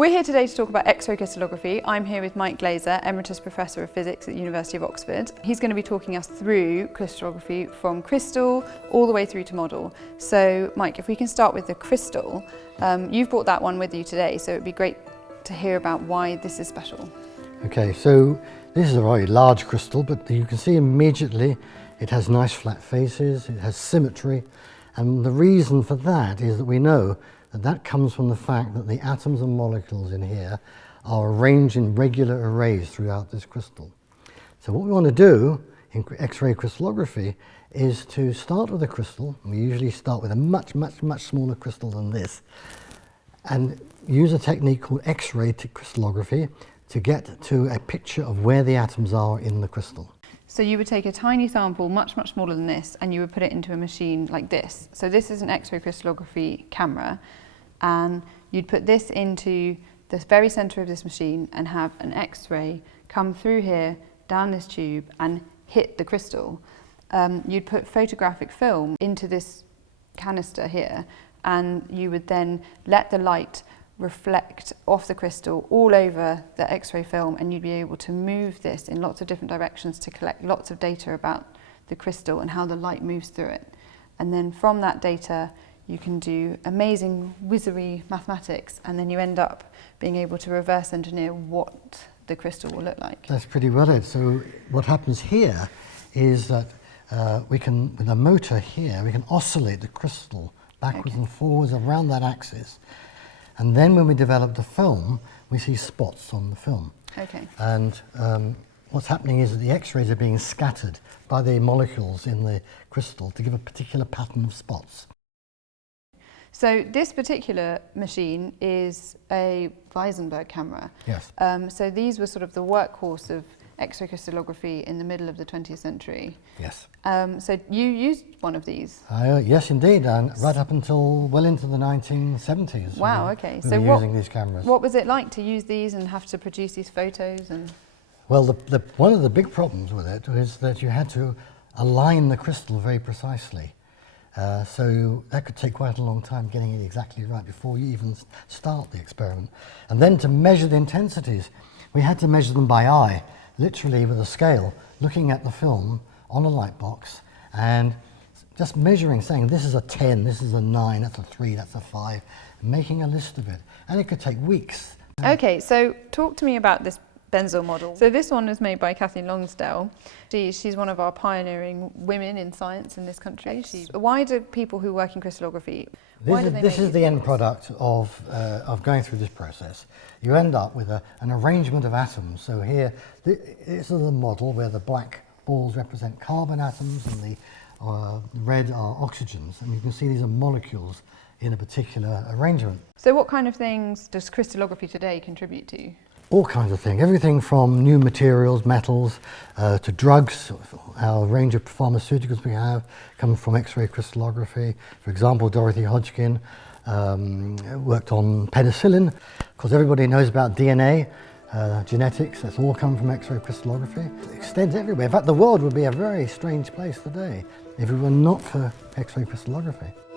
We're here today to talk about X-ray crystallography. I'm here with Mike Glazer, Emeritus Professor of Physics at the University of Oxford. He's going to be talking us through crystallography from crystal all the way through to model. So Mike, if we can start with the crystal, you've brought that one with you today, so it'd be great to hear about why this is special. Okay, so this is a very large crystal, but you can see immediately it has nice flat faces, it has symmetry, and the reason for that is that we know that comes from the fact that the atoms and molecules in here are arranged in regular arrays throughout this crystal. So what we want to do in X-ray crystallography is to start with a crystal. We usually start with a much smaller crystal than this, and use a technique called X-ray crystallography to get to a picture of where the atoms are in the crystal. So you would take a tiny sample, much smaller than this, and you would put it into a machine like this. So this is an X-ray crystallography camera, and you'd put this into the very center of this machine and have an X-ray come through here, down this tube, and hit the crystal. You'd put photographic film into this canister here, and you would then let the light reflect off the crystal all over the X-ray film, and you'd be able to move this in lots of different directions to collect lots of data about the crystal and how the light moves through it. And then from that data you can do amazing wizardry mathematics, and then you end up being able to reverse engineer what the crystal will look like. That's pretty well it. So what happens here is that we can, with a motor here, we can oscillate the crystal backwards and forwards around that axis. And then when we develop the film, we see spots on the film. Okay. And what's happening is that the X-rays are being scattered by the molecules in the crystal to give a particular pattern of spots. So this particular machine is a Weisenberger Camera. Yes. So these were sort of the workhorse of X-ray crystallography in the middle of the 20th century. Yes. So you used one of these? Yes, indeed, and right up until well into the 1970s. Wow, okay. We were using these cameras. What was it like to use these and have to produce these photos? And well, one of the big problems with it is that you had to align the crystal very precisely. So that could take quite a long time getting it exactly right before you even start the experiment. And then to measure the intensities, we had to measure them by eye, literally with a scale, looking at the film on a light box and just measuring, saying this is a 10, this is a 9, that's a 3, that's a 5, and making a list of it. And it could take weeks. Okay, so talk to me about this Benzel model. So this one was made by Kathleen Lonsdale. She's one of our pioneering women in science in this country. Why do people who work in crystallography, this is the end product of going through this process. You end up with an arrangement of atoms. So here, this is the model where the black balls represent carbon atoms and the red are oxygens. And you can see these are molecules in a particular arrangement. So what kind of things does crystallography today contribute to? All kinds of things, everything from new materials, metals, to drugs. Our range of pharmaceuticals we have come from X-ray crystallography. For example, Dorothy Hodgkin worked on penicillin. Of course, everybody knows about DNA, genetics. That's all come from X-ray crystallography. It extends everywhere. In fact, the world would be a very strange place today if it were not for X-ray crystallography.